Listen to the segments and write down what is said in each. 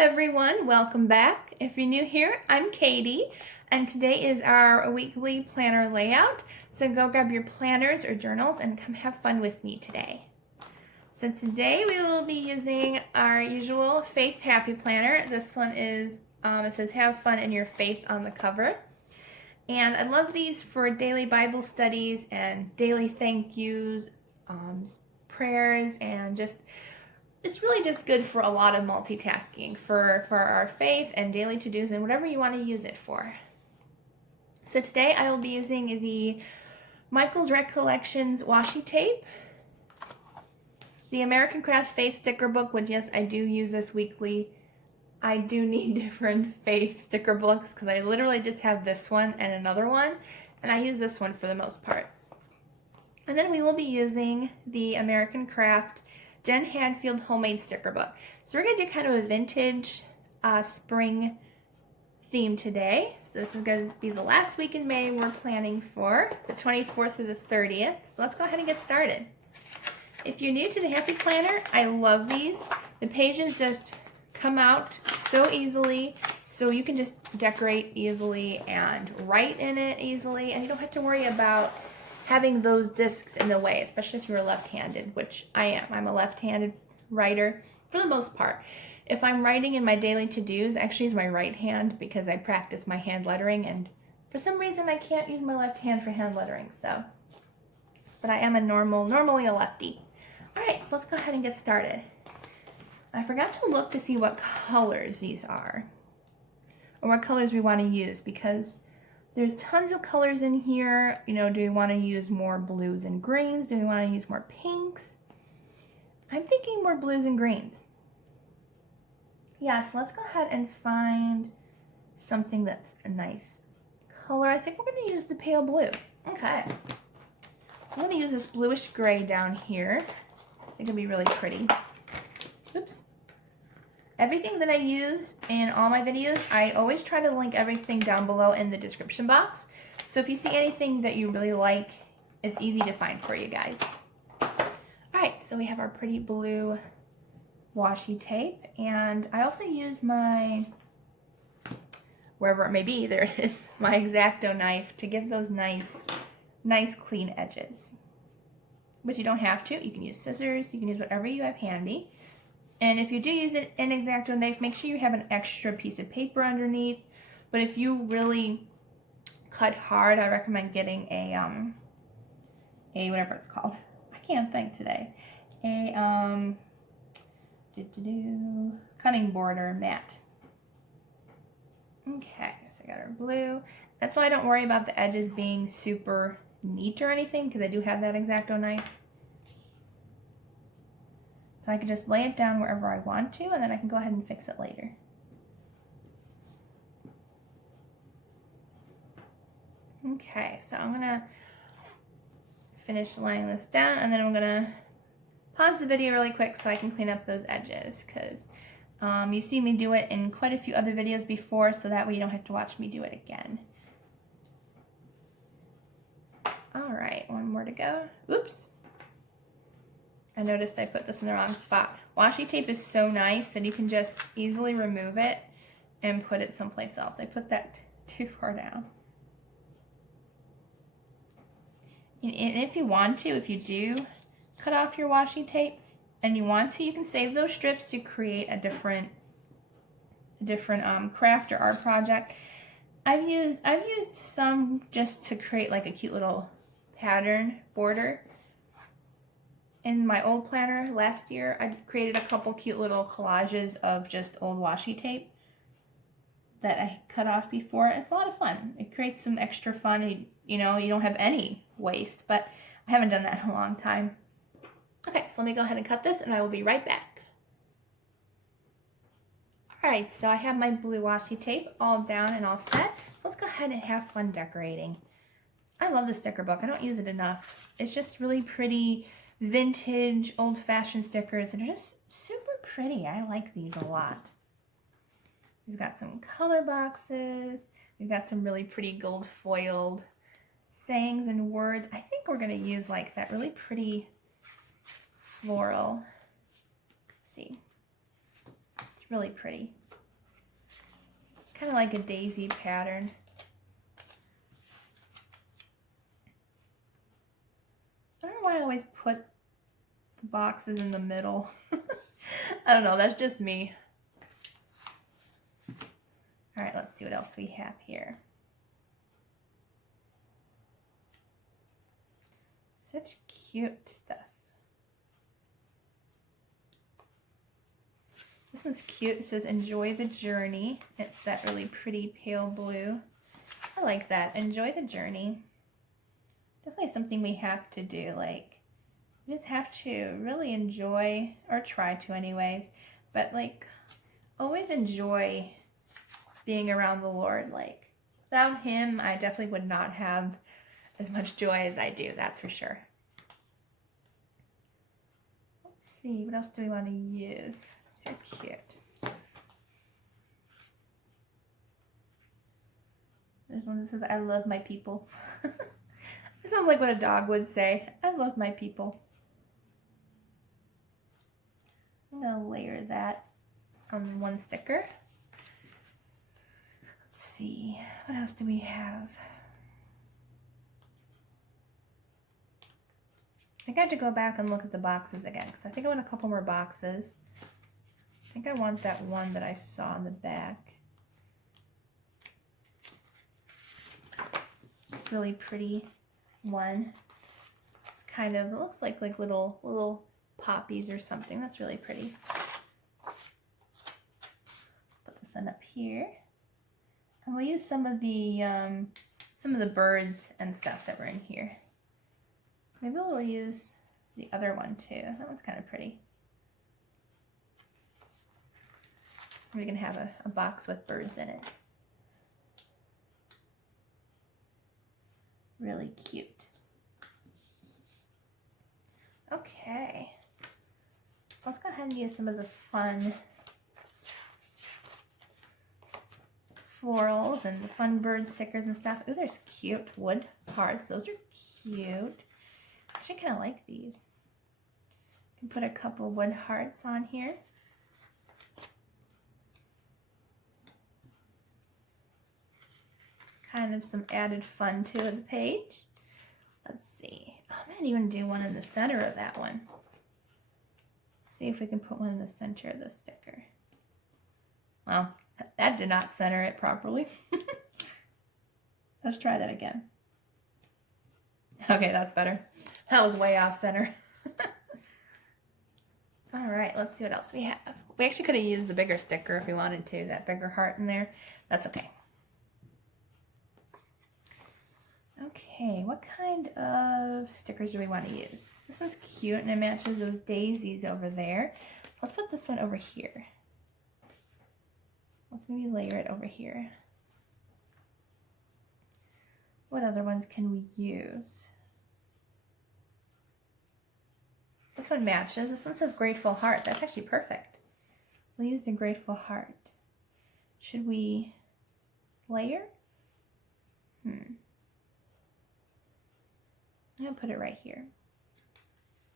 everyone, welcome back. If you're new here, I'm Katie, and today is our weekly planner layout. So go grab your planners or journals and come have fun with me today. So today we will be using our usual Faith Happy Planner. This one is, it says have fun in your faith on the cover. And I love these for daily Bible studies and daily thank yous, prayers, and just it's really just good for a lot of multitasking for our faith and daily to-dos and whatever you want to use it for. So today I will be using the Michael's Recollections washi tape, the American Craft Faith sticker book, which yes, I do use this weekly. I do need different faith sticker books because I literally just have this one and another one, and I use this one for the most part. And then we will be using the American Craft Jen Hadfield homemade sticker book. So we're going to do kind of a vintage spring theme today. So this is going to be the last week in May we're planning for, the 24th through the 30th. So let's go ahead and get started. If you're new to the Happy Planner, I love these. The pages just come out so easily, so you can just decorate easily and write in it easily, and you don't have to worry about having those discs in the way, especially if you're left-handed, which I am. I'm a left-handed writer for the most part. If I'm writing in my daily to-dos, I actually use my right hand because I practice my hand lettering, and for some reason I can't use my left hand for hand lettering, so. But I am a normally a lefty. All right, so let's go ahead and get started. I forgot to look to see what colors these are, or what colors we want to use, because there's tons of colors in here. You know, do we want to use more blues and greens? Do we want to use more pinks? I'm thinking more blues and greens. Yeah, so let's go ahead and find something that's a nice color. I think we're going to use the pale blue. Okay. So I'm going to use this bluish gray down here. I think it'll be really pretty. Oops. Everything that I use in all my videos, I always try to link everything down below in the description box. So if you see anything that you really like, it's easy to find for you guys. Alright, so we have our pretty blue washi tape, and I also use my, wherever it may be, there it is, my X-Acto knife to get those nice clean edges. But you don't have to. You can use scissors, you can use whatever you have handy. And if you do use an X-Acto knife, make sure you have an extra piece of paper underneath. But if you really cut hard, I recommend getting a whatever it's called. I can't think today. A cutting board or mat. Okay, so I got our blue. That's why I don't worry about the edges being super neat or anything, because I do have that X-Acto knife. So I can just lay it down wherever I want to, and then I can go ahead and fix it later. Okay, so I'm going to finish laying this down, and then I'm going to pause the video really quick so I can clean up those edges, because you've seen me do it in quite a few other videos before, so that way you don't have to watch me do it again. Alright, one more to go. Oops. I noticed I put this in the wrong spot. Washi tape is so nice that you can just easily remove it and put it someplace else. I put that too far down. And if you want to, if you do cut off your washi tape and you want to, you can save those strips to create a different craft or art project. I've used some just to create like a cute little pattern border. In my old planner last year, I created a couple cute little collages of just old washi tape that I cut off before. It's a lot of fun. It creates some extra fun. You know, you don't have any waste, but I haven't done that in a long time. Okay, so let me go ahead and cut this, and I will be right back. Alright, so I have my blue washi tape all down and all set. So let's go ahead and have fun decorating. I love the sticker book. I don't use it enough. It's just really pretty, vintage, old-fashioned stickers, and they're just super pretty. I like these a lot. We've got some color boxes. We've got some really pretty gold foiled sayings and words. I think we're going to use like that really pretty floral. Let's see. It's really pretty. Kind of like a daisy pattern. I don't know why I always put the boxes in the middle. I don't know, that's just me. All right, let's see what else we have here. Such cute stuff. This one's cute. It says, enjoy the journey. It's that really pretty pale blue. I like that. Enjoy the journey. Definitely something we have to do. Like, we just have to really enjoy, or try to anyways, but like, always enjoy being around the Lord. Like, without Him, I definitely would not have as much joy as I do, that's for sure. Let's see, what else do we want to use? So cute. There's one that says, I love my people. It sounds like what a dog would say. I love my people. I'm going to layer that on one sticker. Let's see, what else do we have? I got to go back and look at the boxes again, because I think I want a couple more boxes. I think I want that one that I saw in the back. It's really pretty one. Kind of, it looks like little poppies or something. That's really pretty. Put this one up here. And we'll use some of the birds and stuff that were in here. Maybe we'll use the other one too. That one's kind of pretty. We can have a box with birds in it. Really cute. Okay. So let's go ahead and use some of the fun florals and the fun bird stickers and stuff. Ooh, there's cute wood hearts. Those are cute. I actually kind of like these. You can put a couple wood hearts on here. Kind of some added fun to the page. Let's see. I might even do one in the center of that one. See if we can put one in the center of the sticker. Well, that did not center it properly. Let's try that again. Okay, that's better. That was way off center. All right, let's see what else we have. We actually could have used the bigger sticker if we wanted to, that bigger heart in there. That's okay. Okay, what kind of stickers do we want to use? This one's cute and it matches those daisies over there. So let's put this one over here. Let's maybe layer it over here. What other ones can we use? This one matches. This one says Grateful Heart. That's actually perfect. We'll use the Grateful Heart. Should we layer? I'm going to put it right here.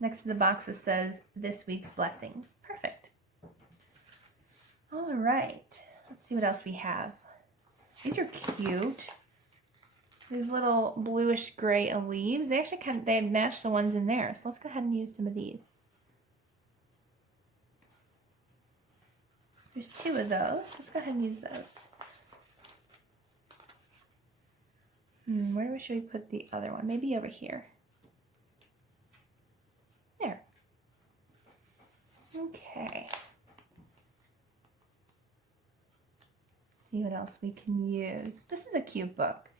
Next to the box it says, this week's blessings. Perfect. All right. Let's see what else we have. These are cute. These little bluish gray leaves. They actually they match the ones in there. So let's go ahead and use some of these. There's two of those. Let's go ahead and use those. Where should we put the other one? Maybe over here. There. Okay. Let's see what else we can use. This is a cute book.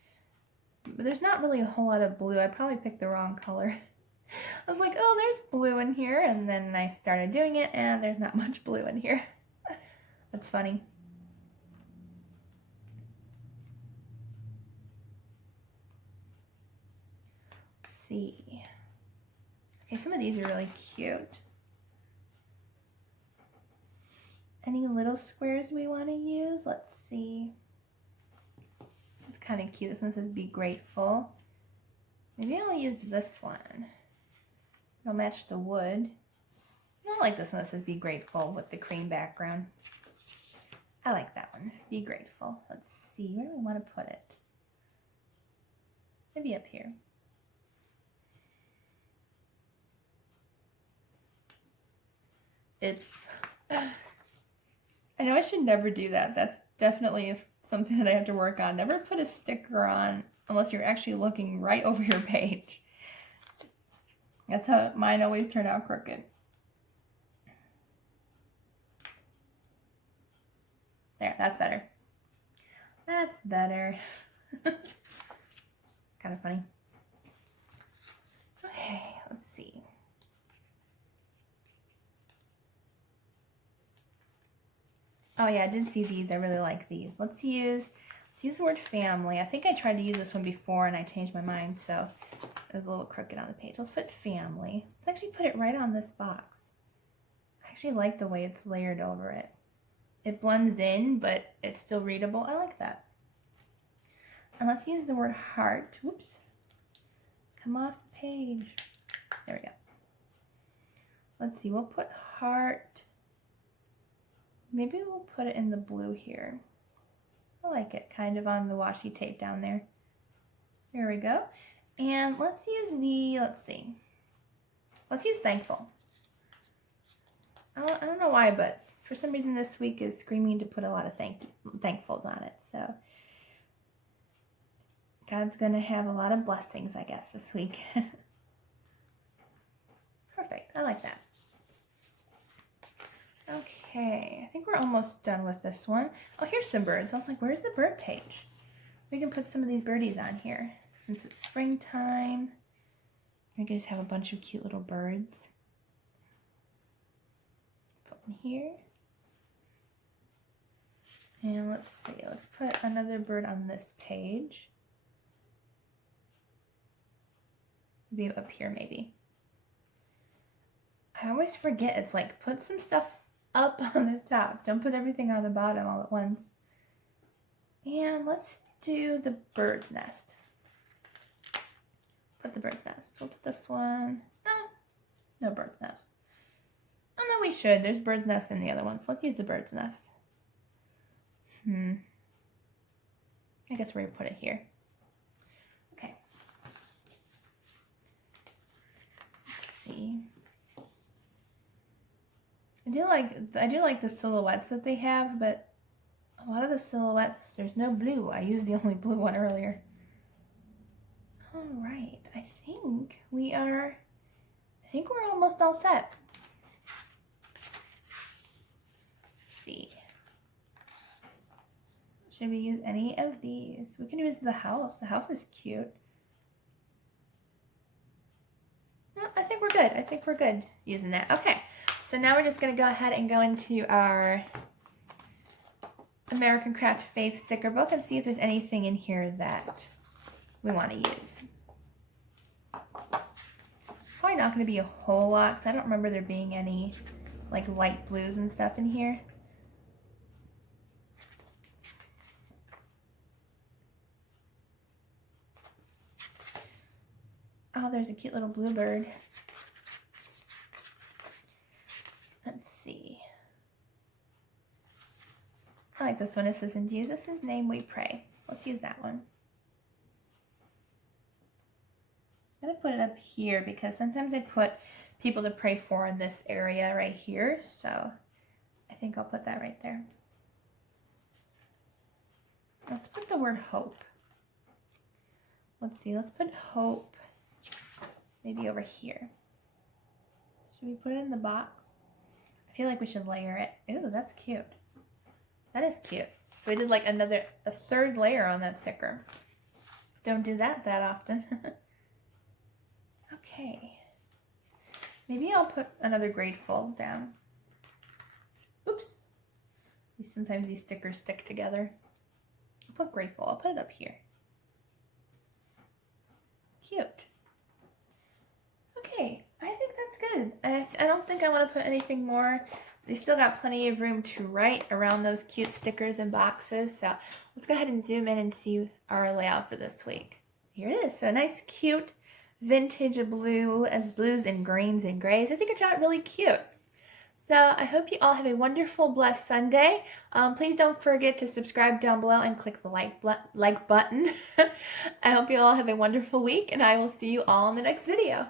But there's not really a whole lot of blue. I probably picked the wrong color. I was like, oh, there's blue in here. And then I started doing it and there's not much blue in here. That's funny. See. Okay, some of these are really cute. Any little squares we want to use? Let's see. It's kind of cute. This one says be grateful. Maybe I'll use this one. It'll match the wood. I like this one that says be grateful with the cream background. I like that one. Be grateful. Let's see, where do we want to put it? Maybe up here. I know I should never do that. That's definitely something that I have to work on. Never put a sticker on unless you're actually looking right over your page. That's how mine always turn out crooked. There, that's better. That's better. Kind of funny. Okay, let's see. Oh yeah, I did see these. I really like these. Let's use the word family. I think I tried to use this one before and I changed my mind, so it was a little crooked on the page. Let's put family. Let's actually put it right on this box. I actually like the way it's layered over it. It blends in, but it's still readable. I like that. And let's use the word heart. Whoops. Come off the page. There we go. Let's see. We'll put heart. Maybe we'll put it in the blue here. I like it kind of on the washi tape down there. There we go. And let's use let's use thankful. I don't know why, but for some reason this week is screaming to put a lot of thankfuls on it. So God's going to have a lot of blessings, I guess, this week. Perfect. I like that. Okay, I think we're almost done with this one. Oh, here's some birds. I was like, where's the bird page? We can put some of these birdies on here. Since it's springtime, I can just have a bunch of cute little birds. Put one here. And let's see, let's put another bird on this page. Maybe up here, maybe. I always forget, it's like, put some stuff up on the top. Don't put everything on the bottom all at once. And let's do the bird's nest. Put the bird's nest. We'll put this one. No bird's nest. Oh no, we should. There's bird's nest in the other ones. Let's use the bird's nest. I guess we're gonna put it here. Okay. Let's see. I do like the silhouettes that they have, but a lot of the silhouettes, there's no blue. I used the only blue one earlier. All right, I think we're almost all set. Let's see. Should we use any of these? We can use the house. The house is cute. No, I think we're good. I think we're good using that. Okay. So now we're just going to go ahead and go into our American Craft Faith sticker book and see if there's anything in here that we want to use. Probably not going to be a whole lot because I don't remember there being any like light blues and stuff in here. Oh, there's a cute little bluebird. Let's see. I like this one. It says, "In Jesus' name we pray." Let's use that one. I'm going to put it up here because sometimes I put people to pray for in this area right here. So I think I'll put that right there. Let's put the word hope. Let's see. Let's put hope maybe over here. Should we put it in the box? I feel like we should layer it. Ooh, that's cute. That is cute. So we did like a third layer on that sticker. Don't do that often. Okay. Maybe I'll put another grateful down. Oops. Sometimes these stickers stick together. I'll put grateful. I'll put it up here. Cute. Okay, I think that's good. I don't think I want to put anything more. We still got plenty of room to write around those cute stickers and boxes. So let's go ahead and zoom in and see our layout for this week. Here it is. So nice, cute, vintage blue as blues and greens and grays. I think it turned out really cute. So I hope you all have a wonderful, blessed Sunday. Please don't forget to subscribe down below and click the like button. I hope you all have a wonderful week, and I will see you all in the next video.